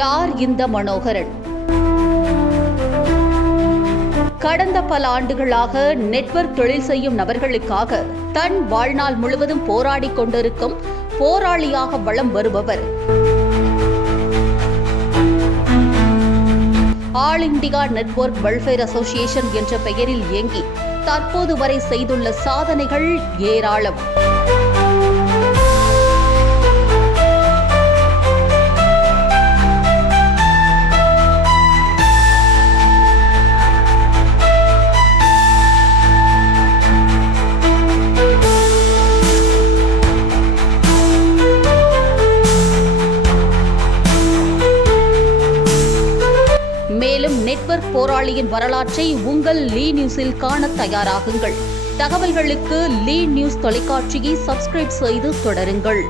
யார் இந்த மனோகரன்? கடந்த பல ஆண்டுகளாக நெட்வொர்க் தொழில் செய்யும் நபர்களுக்காக தன் வாழ்நாள் முழுவதும் போராடிக் கொண்டிருக்கும் போராளியாக வலம் வருபவர். All India network welfare association என்ற பெயரில் இயங்கி தற்போது வரை செய்துள்ள சாதனைகள் ஏராளம். மேலும் நெட்வொர்க் போராளியின் வரலாற்றை உங்கள் லீ நியூஸில் காண தயாராகுங்கள். தகவல்களுக்கு லீ நியூஸ் தொலைக்காட்சியை சப்ஸ்கிரைப் செய்து தொடருங்கள்.